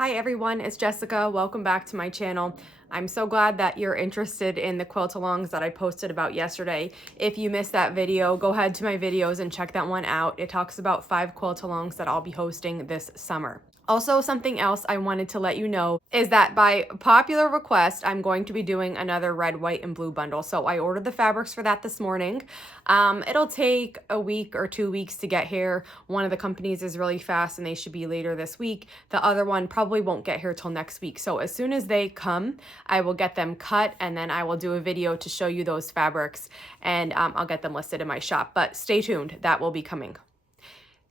Hi everyone, it's Jessica. Welcome back to my channel. I'm so glad that you're interested in the quilt alongs that I posted about yesterday. If you missed that video, go ahead to my videos and check that one out. It talks about 5 quilt alongs that I'll be hosting this summer. Also, something else I wanted to let you know is that by popular request, I'm going to be doing another red, white, and blue bundle. So I ordered the fabrics for that this morning. It'll take a week or 2 weeks to get here. One of the companies is really fast and they should be later this week. The other one probably won't get here till next week. So as soon as they come, I will get them cut and then I will do a video to show you those fabrics and I'll get them listed in my shop. But stay tuned, that will be coming.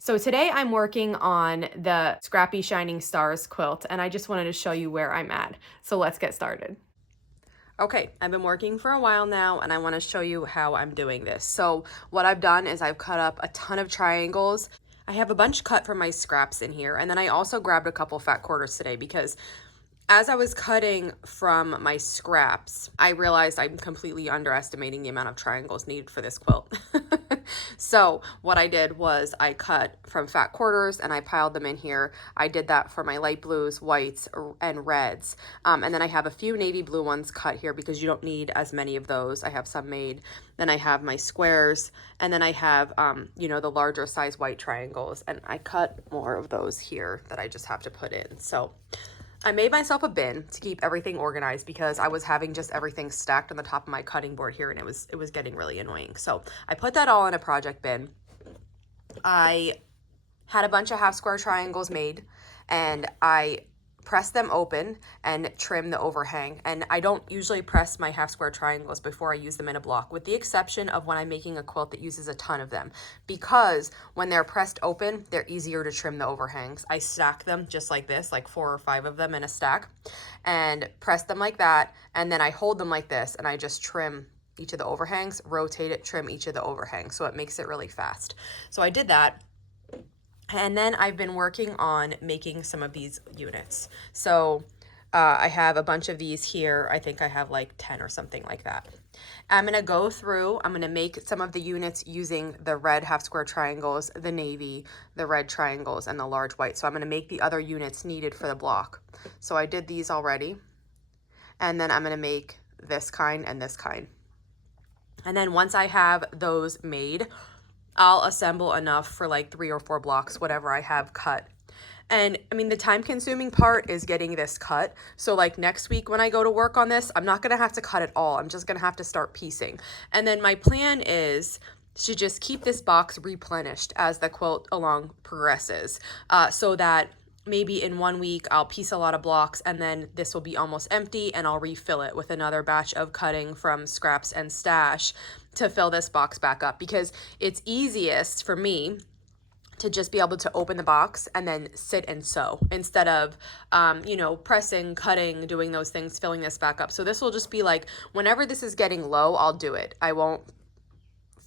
So today I'm working on the Scrappy Shining Stars quilt and I just wanted to show you where I'm at. So let's get started. Okay, I've been working for a while now and I want to show you how I'm doing this. So what I've done is I've cut up a ton of triangles. I have a bunch cut from my scraps in here, and then I also grabbed a couple fat quarters today because as I was cutting from my scraps, I realized I'm completely underestimating the amount of triangles needed for this quilt. So what I did was I cut from fat quarters and I piled them in here. I did that for my light blues, whites, and reds. And then I have a few navy blue ones cut here because you don't need as many of those. I have some made. Then I have my squares, and then I have, the larger size white triangles, and I cut more of those here that I just have to put in. So I made myself a bin to keep everything organized because I was having just everything stacked on the top of my cutting board here and it was getting really annoying. So I put that all in a project bin. I had a bunch of half square triangles made and I press them open and trim the overhang. And I don't usually press my half square triangles before I use them in a block, with the exception of when I'm making a quilt that uses a ton of them, because when they're pressed open, they're easier to trim the overhangs. I stack them just like this, like 4 or 5 of them in a stack, and press them like that. And then I hold them like this and I just trim each of the overhangs, rotate it, trim each of the overhangs. So it makes it really fast. So I did that. And then I've been working on making some of these units. So I have a bunch of these here. I think I have like 10 or something like that. I'm going to go through, I'm going to make some of the units using the red half square triangles, the navy, the red triangles, and the large white. So I'm going to make the other units needed for the block. So I did these already. And then I'm going to make this kind and this kind. And then once I have those made, I'll assemble enough for like 3 or 4 blocks, whatever I have cut. And I mean, the time consuming part is getting this cut. So like next week when I go to work on this, I'm not going to have to cut it all. I'm just going to have to start piecing. And then my plan is to just keep this box replenished as the quilt along progresses, so that maybe in 1 week I'll piece a lot of blocks and then this will be almost empty and I'll refill it with another batch of cutting from scraps and stash to fill this box back up, because it's easiest for me to just be able to open the box and then sit and sew instead of, pressing, cutting, doing those things, filling this back up. So this will just be like, whenever this is getting low, I'll do it. I won't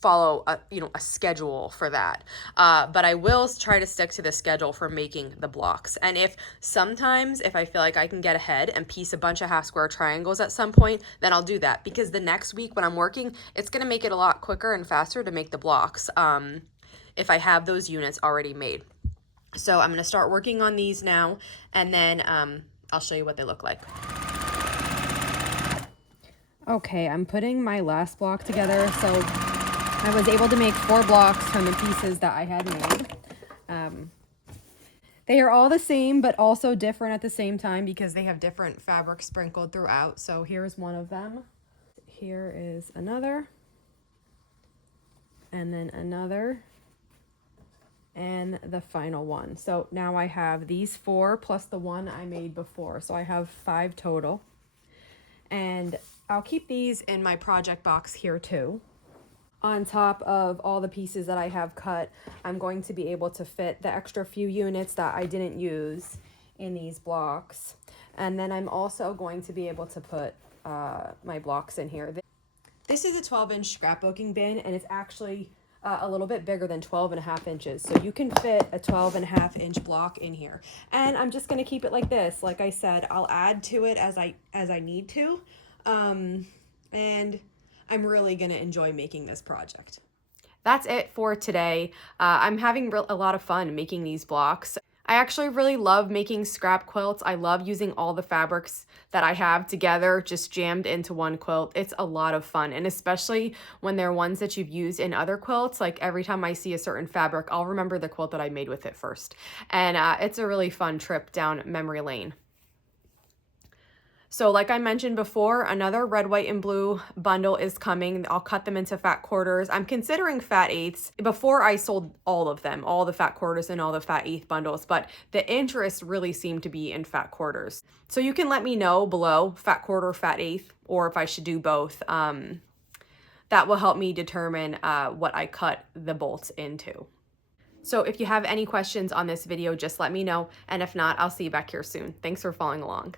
follow a schedule for that, but I will try to stick to the schedule for making the blocks. And if I feel like I can get ahead and piece a bunch of half square triangles at some point, then I'll do that, because the next week when I'm working, it's going to make it a lot quicker and faster to make the blocks if I have those units already made. So I'm going to start working on these now, and then I'll show you what they look like. Okay, I'm putting my last block together. So I was able to make 4 blocks from the pieces that I had made. They are all the same, but also different at the same time because they have different fabric sprinkled throughout. So here's one of them. Here is another. And then another. And the final one. So now I have these 4 plus the one I made before. So I have 5 total. And I'll keep these in my project box here too. On top of all the pieces that I have cut, I'm going to be able to fit the extra few units that I didn't use in these blocks. And then I'm also going to be able to put my blocks in here. This is a 12-inch scrapbooking bin, and it's actually a little bit bigger than 12.5 inches. So you can fit a 12.5-inch block in here. And I'm just going to keep it like this. Like I said, I'll add to it as I need to. And I'm really going to enjoy making this project. That's it for today. I'm having a lot of fun making these blocks. I actually really love making scrap quilts. I love using all the fabrics that I have together, just jammed into one quilt. It's a lot of fun, and especially when they're ones that you've used in other quilts. Like every time I see a certain fabric, I'll remember the quilt that I made with it first. And it's a really fun trip down memory lane. So like I mentioned before, another red, white, and blue bundle is coming. I'll cut them into fat quarters. I'm considering fat eighths. Before I sold all of them, all the fat quarters and all the fat eighth bundles, but the interest really seemed to be in fat quarters. So you can let me know below, fat quarter, fat eighth, or if I should do both. That will help me determine what I cut the bolts into. So if you have any questions on this video, just let me know. And if not, I'll see you back here soon. Thanks for following along.